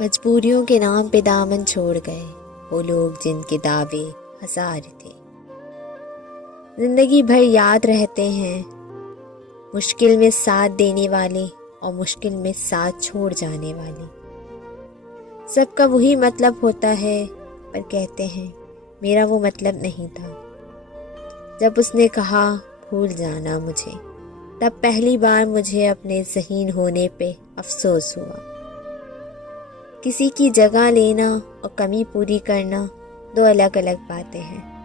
مجبوریوں کے نام پہ دامن چھوڑ گئے وہ لوگ جن کے دعوے ہزار تھے، زندگی بھر یاد رہتے ہیں مشکل میں ساتھ دینے والے اور مشکل میں ساتھ چھوڑ جانے والے۔ سب کا وہی مطلب ہوتا ہے، پر کہتے ہیں میرا وہ مطلب نہیں تھا۔ جب اس نے کہا بھول جانا مجھے، تب پہلی بار مجھے اپنے ذہین ہونے پہ افسوس ہوا۔ کسی کی جگہ لینا اور کمی پوری کرنا دو الگ الگ باتیں ہیں۔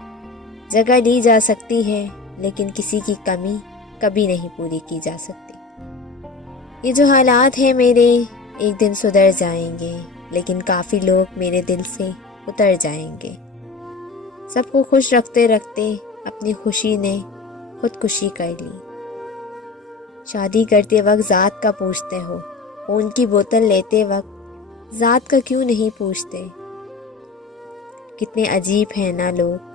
جگہ لی جا سکتی ہے، لیکن کسی کی کمی کبھی نہیں پوری کی جا سکتی۔ یہ جو حالات ہیں میرے، ایک دن سدھر جائیں گے، لیکن کافی لوگ میرے دل سے اتر جائیں گے۔ سب کو خوش رکھتے رکھتے اپنی خوشی نے خودکشی کر لی۔ شادی کرتے وقت ذات کا پوچھتے ہو، خون کی بوتل لیتے وقت ذات کا کیوں نہیں پوچھتے؟ کتنے عجیب ہیں نا لوگ،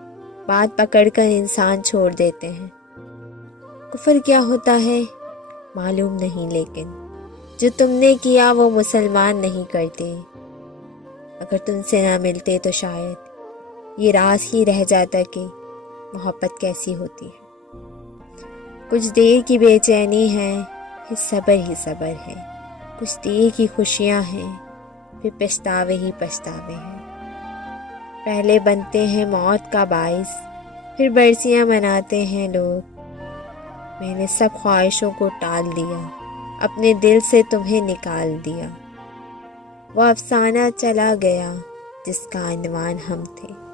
بات پکڑ کر انسان چھوڑ دیتے ہیں۔ کفر کیا ہوتا ہے معلوم نہیں، لیکن جو تم نے کیا وہ مسلمان نہیں کرتے۔ اگر تم سے نہ ملتے تو شاید یہ راز ہی رہ جاتا کہ محبت کیسی ہوتی ہے۔ کچھ دیر کی بے چینی ہے، پھر صبر ہی صبر ہے۔ کچھ دیر کی خوشیاں ہیں، پھر پچھتاوے ہی پچھتاوے ہیں۔ پہلے بنتے ہیں موت کا باعث، پھر برسیاں مناتے ہیں لوگ۔ میں نے سب خواہشوں کو ٹال دیا، اپنے دل سے تمہیں نکال دیا۔ وہ افسانہ چلا گیا جس کا عنوان ہم تھے۔